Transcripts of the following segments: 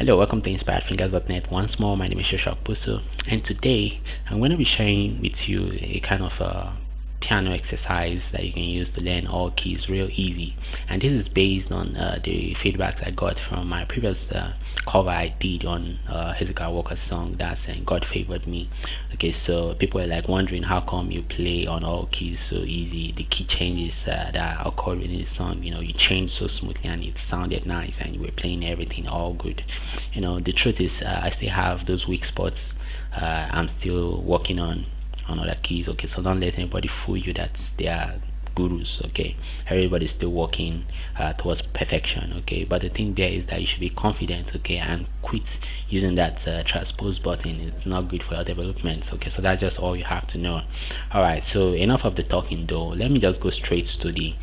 Hello, welcome to Inspiredfingers.net. Once more, my name is Shoshok Puso, and today I'm going to be sharing with you a kind of piano exercise that you can use to learn all keys real easy. And this is based on the feedback I got from my previous cover I did on Hezekiah Walker's song, that's God Favored Me. Okay, so people are like wondering how come you play on all keys so easy. The key changes that occurred within the song, you changed so smoothly and it sounded nice and you were playing everything all good. The truth is I still have those weak spots. I'm still working on other keys. Okay, so don't let anybody fool you that they are gurus. Okay, everybody's still working towards perfection. Okay, but the thing there is that you should be confident. Okay, and quit using that transpose button. It's not good for your development. Okay, so that's just all you have to know. All right, so enough of the talking though. Let me just go straight to the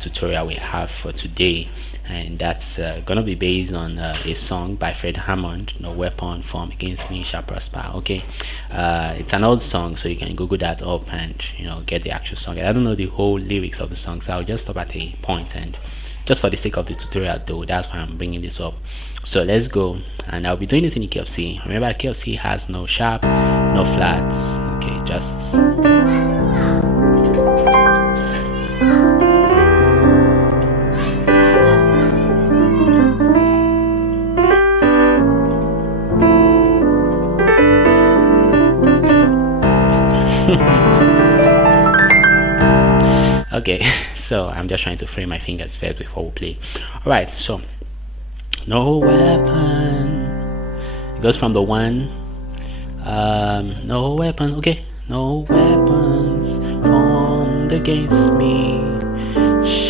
tutorial we have for today, and that's gonna be based on a song by Fred Hammond, No Weapon Formed Against Me Shall Prosper. Okay, it's an old song, so you can google that up and get the actual song. I don't know the whole lyrics of the song, so I'll just stop at a point, and just for the sake of the tutorial though, that's why I'm bringing this up. So let's go, and I'll be doing this in the key of C. Remember, key of C has no sharp, no flats. Okay, just okay. So I'm just trying to frame my fingers first before we play. All right, so no weapon, it goes from the one, no weapon. Okay, no weapons formed against me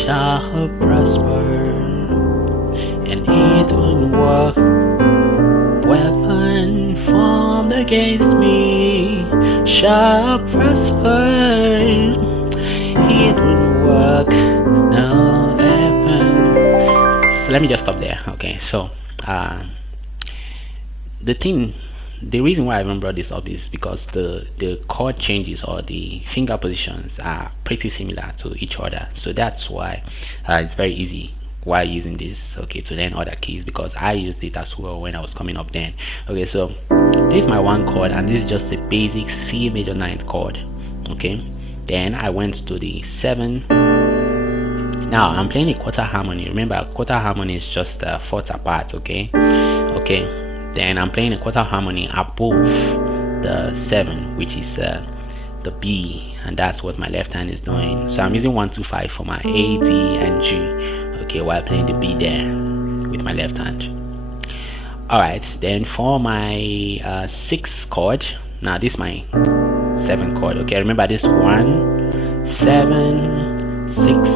shall prosper, and it will work. Weapon formed against me shall prosper, it will work. No weapon. So let me just stop there. Okay, so the reason why I even brought this up is because the chord changes or the finger positions are pretty similar to each other, so that's why it's very easy while using this, okay, to learn other keys, because I used it as well when I was coming up then. Okay, so this is my one chord, and this is just a basic C major ninth chord. Okay, then I went to the 7. Now I'm playing a quarter harmony. Remember, quarter harmony is just fourths apart. Okay, then I'm playing a quarter harmony above the 7, which is the B, and that's what my left hand is doing. So I'm using 1 2 5 for my A, D, and G. Okay, while playing the B there with my left hand. Alright, then for my 6th chord, now this is my 7th chord. Okay, remember this 1 7 6.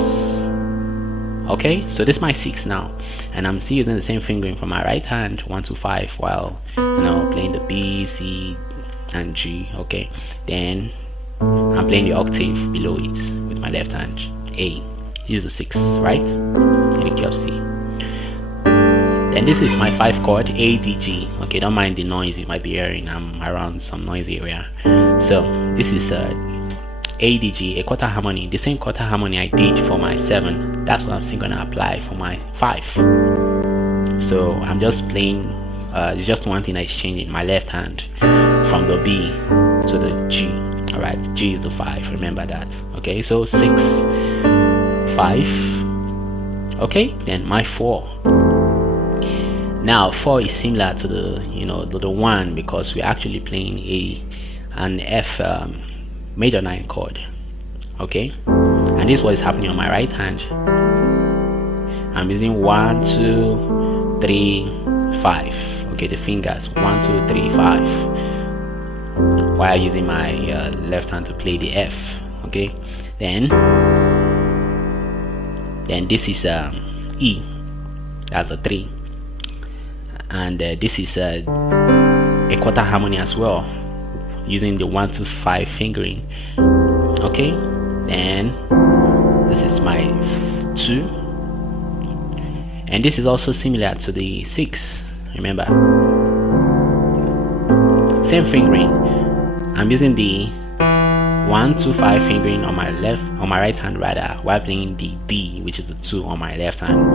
Okay, so this is my 6 now, and I'm still using the same fingering for my right hand, 1 2 5, while playing the B, C, and G. Okay, then I'm playing the octave below it with my left hand, A. Use the 6, right, in the key of C. Then this is my 5 chord, A, D, G. Okay, don't mind the noise you might be hearing. I'm around some noisy area. So this is A, D, G, a quarter harmony, the same quarter harmony I did for my 7. That's what I'm still gonna apply for my 5. So I'm just playing. It's just one thing that's changing, my left hand from the B to the G. All right, G is the 5. Remember that. Okay, so 6 5. Okay, then my 4. Now 4 is similar to the 1, because we're actually playing an F major 9 chord. Okay, and this is what is happening on my right hand. I'm using 1 2 3 5. Okay, the fingers 1 2 3 5, while using my left hand to play the F. Okay, then this is E, that's a 3, and this is a quarter harmony as well, using the 1 2 5 fingering. Okay, then this is my 2, and this is also similar to the 6. Remember, same fingering. I'm using the 1 2 5 fingering on my right hand rather, while playing the D, which is the 2 on my left hand.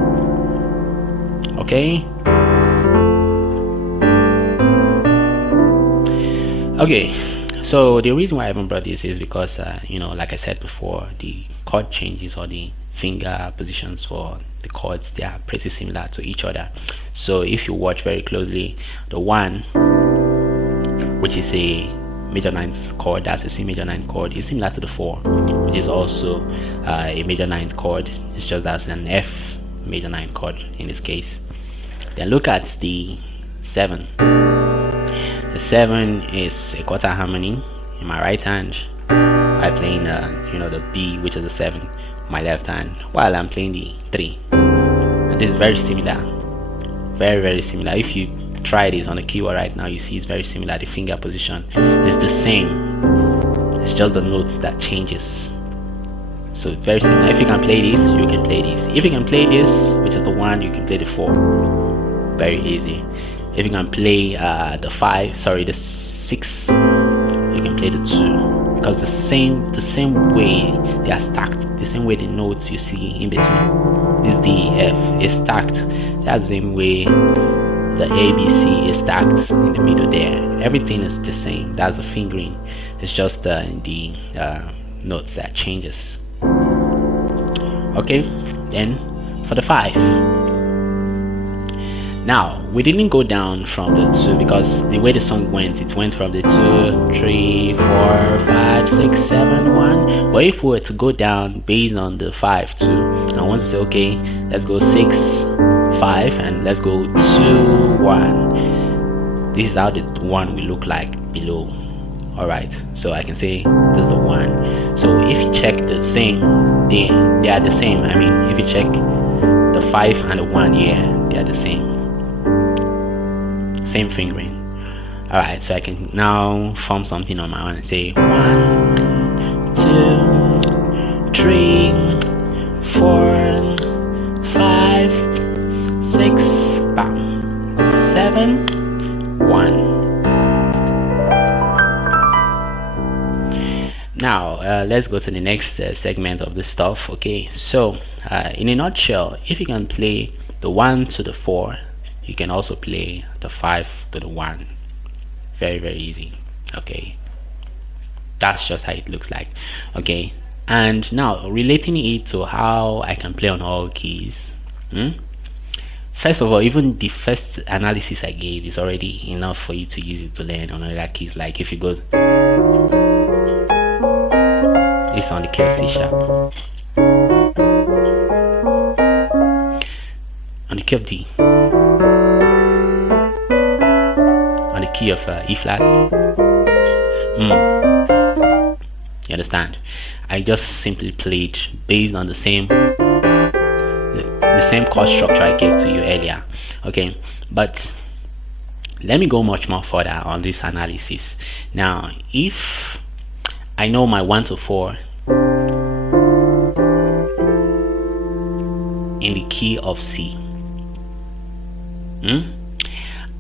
Okay, Okay, so the reason why I even brought this is because like I said before, the chord changes or the finger positions for the chords, they are pretty similar to each other. So if you watch very closely, the 1, which is a major 9th chord, that's a C major 9th chord, is similar to the 4, which is also a major 9th chord. It's just that's an F major 9th chord in this case. Then look at the 7. The 7 is a quarter harmony in my right hand. I'm playing the B, which is the 7, my left hand, while I'm playing the 3. And this is very similar, very very similar. If you try this on the keyboard right now, you see it's very similar. The finger position is the same, it's just the notes that changes. So it's very similar. If you can play this, you can play this. If you can play this, which is the 1, you can play the 4, very easy. If you can play the 5, sorry, the 6, you can play the 2, because the same way they are stacked, the same way the notes you see in between is D, F is stacked. That's the same way the A, B, C is stacked in the middle there. Everything is the same. That's the fingering. It's just the notes that changes. Okay, then for the 5. Now we didn't go down from the 2 because the way the song went, it went from the 2, 3, 4, 5, 6, 7, 1. But if we were to go down based on the 5 2, I want to say, okay, let's go 6, 5, and let's go 2, 1. This is how the 1 will look like below. Alright, so I can say this is the 1. So if you check the same, they are the same. I mean, if you check the 5 and the 1 here, they are the same fingering. Alright, so I can now form something on my own and say 1, 2, 3, 4, 5, 6, 7, 1. Now let's go to the next segment of this stuff. Okay, so in a nutshell, if you can play the 1 to the 4, you can also play the 5 to the 1. Very very easy. Okay, that's just how it looks like. Okay, and now relating it to how I can play on all keys. First of all, even the first analysis I gave is already enough for you to use it to learn on other keys. Like if you go, it's on the key of C sharp, on the key of D, on the key of E flat. You understand? I just simply played based on the same chord structure I gave to you earlier. Okay, but let me go much more further on this analysis. Now, if I know my 1 to 4 in the key of C,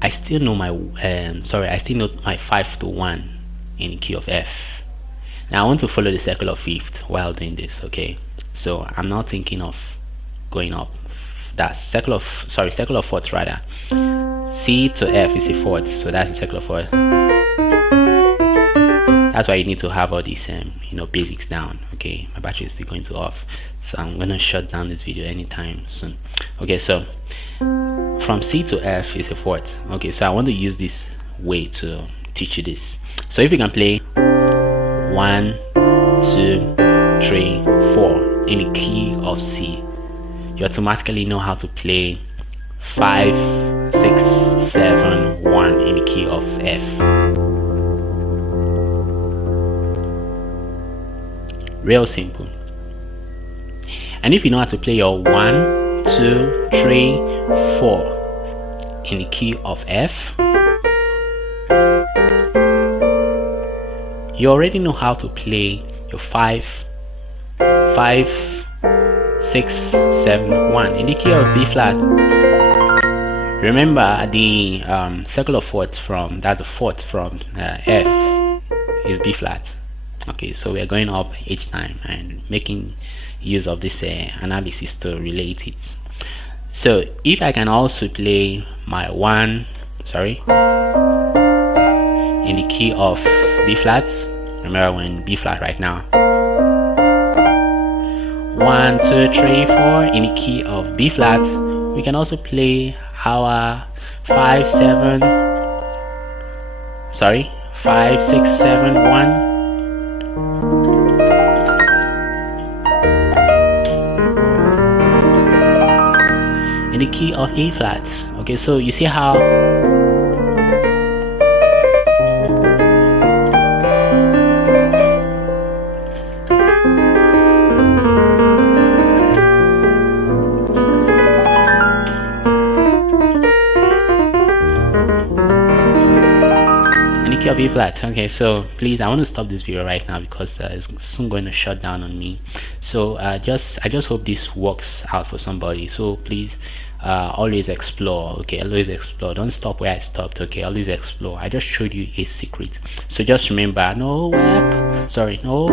I still know my I still know my 5 to 1 in the key of F. Now I want to follow the circle of fifth while doing this. Okay, so I'm not thinking of going up. That's circle of fourth rather. C to F is a fourth, so that's the circle of fourth. That's why you need to have all these basics down. Okay, my battery is still going to off, so I'm gonna shut down this video anytime soon. Okay, so from C to F is a fourth. Okay, so I want to use this way to teach you this. So if you can play 1, 2, 3, 4 in the key of C, you automatically know how to play 5, 6, 7, 1 in the key of F. Real simple. And if you know how to play your 1, 2, 3, 4 in the key of F, you already know how to play your 5, 6, 7, 1 in the key of B flat. Remember the circle of fourth from, that's a fourth from F is B flat. Okay, so we are going up each time and making use of this analysis to relate it. So if I can also play my 1, in the key of B flats. Remember, we're in B flat right now. 1, 2, 3, 4 in the key of B flat. We can also play our 5, 6, 7, 1. In the key of A flat. Okay, so you see how of B flat. Okay, so please, I want to stop this video right now because it's soon going to shut down on me. So I just hope this works out for somebody. So please, always explore. Okay, always explore. Don't stop where I stopped. Okay, always explore. I just showed you a secret. So just remember, no weapon. No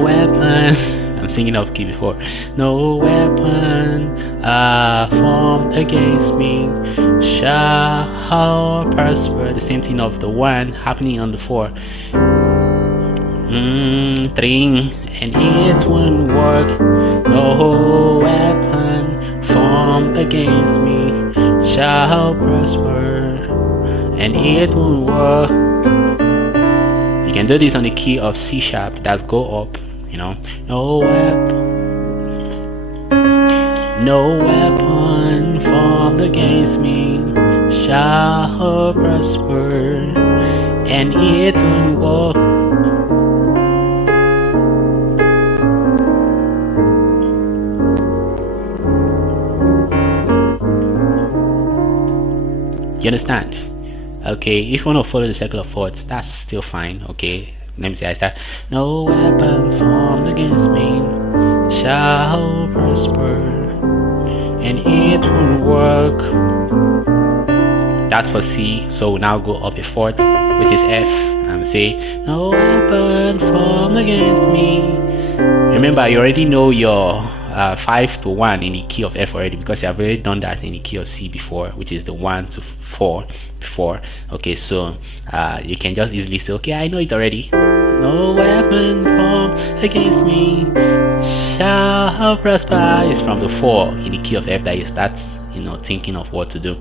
weapon. I'm singing off key before. No weapon formed against me shall prosper. The same thing of the 1 happening on the 4. 3, and it won't work. No weapon formed against me shall prosper, and it won't work. You can do this on the key of C sharp. That's go up. You know, no weapon formed against me shall prosper, and it won't work. You understand? Okay, if you want to follow the circle of thoughts, that's still fine. Okay, let me say I start. No weapon formed against me shall prosper, and it won't work. That's for C. So now go up a fourth, which is F, and say no weapon formed against me. Remember, you already know your 5 to 1 in the key of F already, because you have already done that in the key of C before, which is the 1 to 4 before. Okay, so you can just easily say, okay, I know it already. No weapon formed against me shall prosper. It's from the 4 in the key of F that you start, thinking of what to do.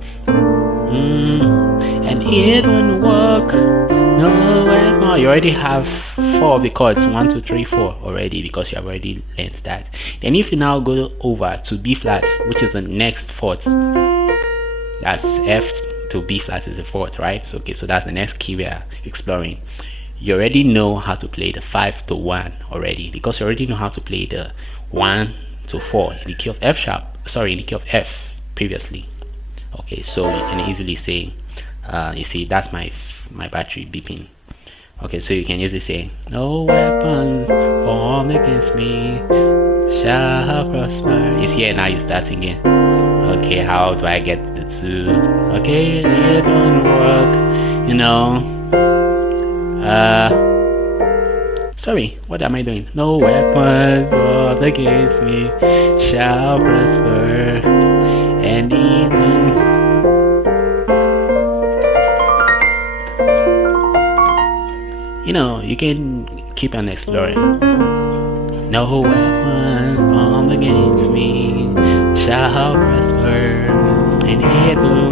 And it won't work. No weapon. You already have 4 of the chords, 1, 2, 3, 4 already, because you have already learned that. Then if you now go over to B flat, which is the next fourth, that's F to B flat is the 4th, right? Okay, so that's the next key we are exploring. You already know how to play the 5 to 1 already, because you already know how to play the 1 to 4 in the key of F sharp, in the key of F previously. Okay, so you can easily say, you see, that's my battery beeping. Okay, so you can easily say, no weapon formed against me shall prosper. It's here now, you start again. Okay, how do I get the 2? Okay, it won't work, sorry, what am I doing? No weapon formed against me shall prosper, and even you can keep on exploring. No weapon formed against me shall prosper, and it will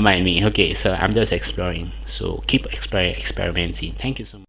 mind me. Okay, so I'm just exploring, so keep experimenting. Thank you so much.